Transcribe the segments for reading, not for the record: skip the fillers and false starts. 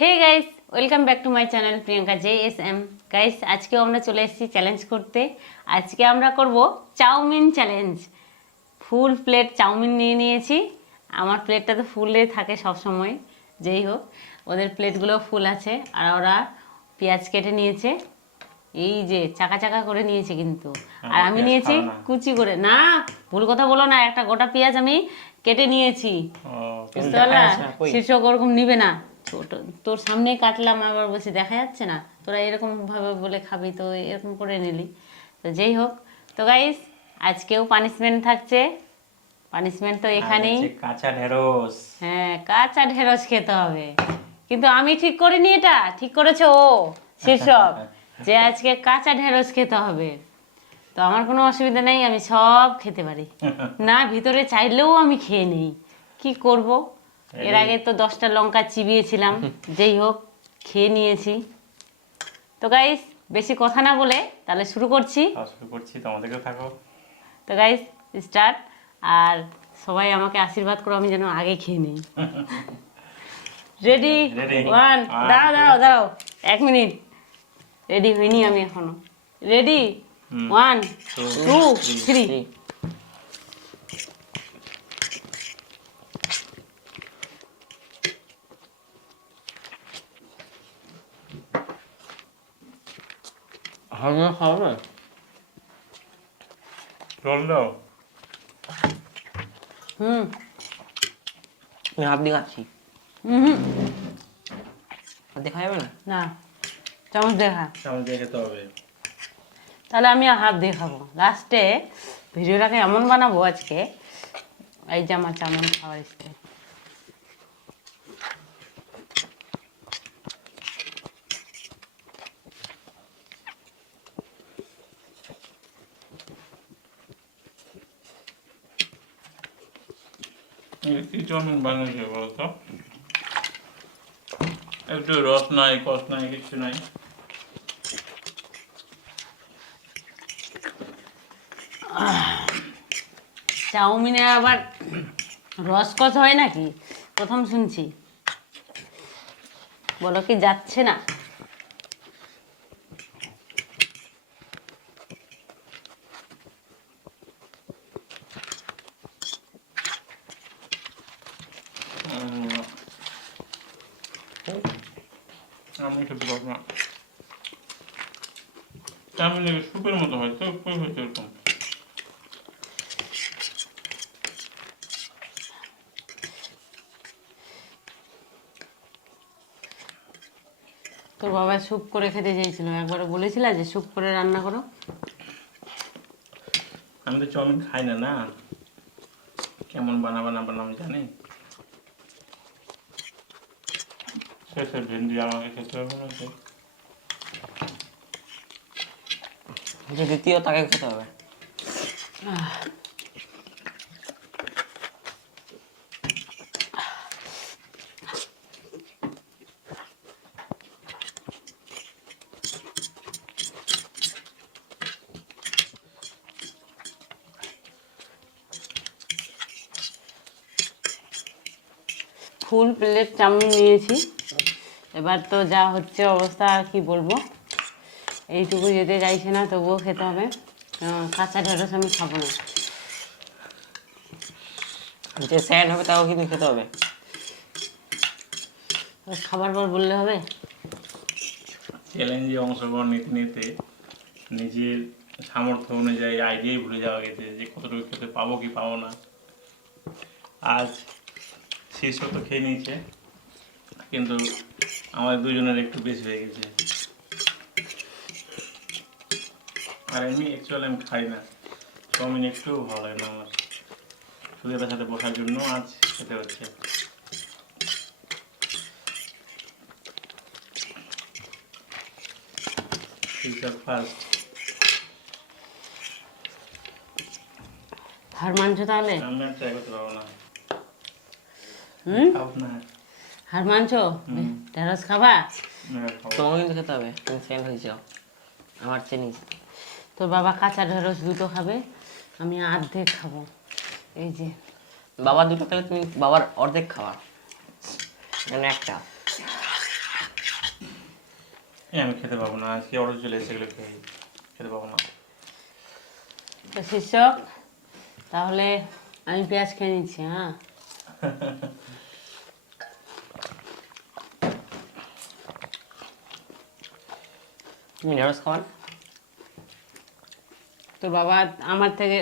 Hey guys, welcome back to my channel Priyanka JSM। Guys, আজকেও আমরা চলে এসেছি চ্যালেঞ্জ করতে। আজকে আমরা করব chow mein challenge. Full plate chow mein নিয়ে নিয়েছি। আমার প্লেটটা তো ফুলে থাকে সব সময়, যেই হোক ওদের প্লেটগুলো ফুল আছে। আর ওরা পেঁয়াজ কেটে নিয়েছে, এই যে চাকা চাকা করে নিয়েছে কিন্তু। আর আমি নিয়েছি কুচি করে। না, ভুল কথা বলো না, একটা গোটা পেঁয়াজ আমি কেটে নিয়েছি, বুঝতে পারলা? শীর্ষক ওরকম নিবে না, ছোট তোর সামনে কাটলাম, আবার বলছি দেখা যাচ্ছে না, তোরা এরকম ভাবে বলে খাবি তো এরকম করে নিলি। তো যেই হোক, তো গাইস আজকেও পানিশমেন্ট থাকছে। পানিশমেন্ট তো এখানেই, কাঁচা ঢেঁড়স। হ্যাঁ, কাঁচা ঢেঁড়স খেতে হবে। কিন্তু আমি ঠিক করিনি, এটা ঠিক করেছে ও শীর্ষক, যে আজকে কাঁচা ঢেঁড়স খেতে হবে। তো আমার কোনো অসুবিধা নেই, আমি সব খেতে পারি না, ভিতরে চাইলেও আমি খেয়ে নেই, কি করব। এর আগে তো 10টা লঙ্কা চিবিয়েছিলাম, যেই হোক খেয়ে নিয়েছি। তো গাইস বেশি কথা না বলে তাহলে শুরু করছি। তোমাদেরকে থাকো। তো গাইস স্টার্ট। আর সবাই আমাকে আশীর্বাদ করো আমি যেন আগে খেয়ে নিই। রেডি? ওয়ান, দাঁড়াও দাঁড়াও দাঁড়াও 1 মিনিট, রেডি হইনি আমি এখনো। রেডি? 1 2 3। হবে হবে জল দাও। আমি হাফ দিয়ে খাচ্ছি। দেখা যাবে না? না, চামচ দেখা, চামচ দিয়ে খেতে হবে। তাহলে আমি হাত দিয়ে খাবো। লাস্টে ভিডিওটাকে এমন বানাবো আজকে, এই যে আমার চামচ খাওয়ার স্টাইল। কি চাউমিন বানিয়েছে বলতো? একটু রস নাই, কষ নাই, কিছু নাই। চাউমিনে আবার রসকস হয় নাকি? প্রথম শুনছি। বলো কি যাচ্ছে না? আমি খেতে পারবো না। চাউমিন সুপের মতো হয় তো, কই হয়েছে এরকম? তোর বাবা স্যুপ করে খেতে চেয়েছিল, একবারে বলেছিল যে স্যুপ করে রান্না করো। আমি তো চাউমিন খাই না, না কেমন বানাবো না বানাবো আমি জানি। শেষে ভেন্ডি আমাকে খেতে হবে না তো? দ্বিতীয় তাকে খেতে হবে। ফুল প্লেট চাউমিন নিয়েছি, এবার তো যা হচ্ছে অবস্থা আর কি বলবো। এইটুকু যেতে চাইছে না, তবুও খেতে হবে। কাঁচা ঢেঁড়স আমি খাবো না। যে স্যাড হবে তাও কিন্তু খেতে হবে। খাবার পর বললে হবে? চ্যালেঞ্জে অংশগ্রহণ নিতে নিতে নিজের সামর্থ্য অনুযায়ী আইডিয়াই ভুলে যাওয়া গেছে যে কতটুকু খেতে পাবো কি পাবো না। আজ শীর্ষ তো খেয়ে নিয়েছে, কিন্তু আমাদের দুজনের একটু বেশি হয়ে গেছে। আর এমনি অ্যাকচুয়ালি আমি খাই না চাউমিন, একটু ভালো লাগে না আমার। শুধু এটার সাথে বসার জন্য আজ খেতে হচ্ছে। ফার্স্ট হার মানছো তাহলে? আমি আর ট্রাই করতে পারবো না। না হার মানছো? ঢেঁড়স খাবা? তোমাকে কিন্তু খেতে হবে, তুমি সেকেন্ড হয়ে যাও। আমার চিনিস। তোর বাবা কাঁচা ঢেঁড়স দুটো খাবে, আমি অর্ধেক খাবো। এই যে বাবা দুটো খেলে তুমি বাবার অর্ধেক খাওয়া, মানে একটা। আমি খেতে পাবো না, আজকে অর্ডার চলে এসে এগুলো খেতে পাবো না। তো শীর্ষক, তাহলে আমি পেঁয়াজ খেয়ে নিচ্ছি। হ্যাঁ, তুমি ঢেঁড়স খাওয়ান? তোর বাবা আমার থেকে,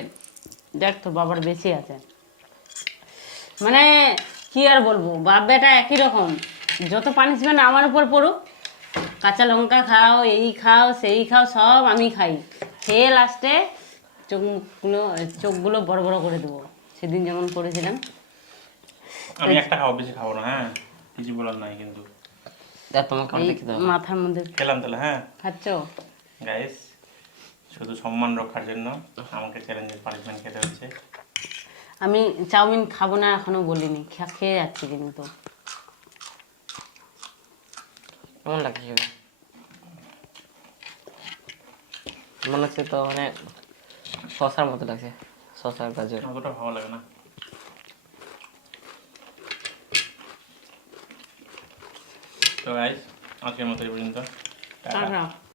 দেখ তোর বাবার বেশি আছে। মানে কি আর বলবো, বাপ বেটা একই রকম। যত পানিশমেন্ট আমার উপর পড়ুক, কাঁচা লঙ্কা খাও, এই খাও, সেই খাও, সব আমি খাই। খেয়ে লাস্টে চোখগুলো বড় বড় করে দেবো, সেদিন যেমন করেছিলাম। আমি একটা খাবো, বেশি খাবো না। হ্যাঁ, কিছু বলার নাই কিন্তু। দেখ তোমাকে এই আমাদের খেতে হবে। মাথার মধ্যে খেলাম তাহলে। হ্যাঁ খাচ্ছ? গাইস, শুধু সম্মান রক্ষার জন্য আমাকে চ্যালেঞ্জের পানিশমেন্ট খেতে হচ্ছে। আমি চাউমিন খাবো না এখনো বলিনি, খেয়ে যাচ্ছি কিন্তু। কেমন লাগছে খেতে? মনে হচ্ছে তো মানে শসার মতো লাগছে, শসার গাজর। অতটা ভালো লাগে না। তো গাইস, আজকের মতো এই পর্যন্ত। টাটা। টাটা।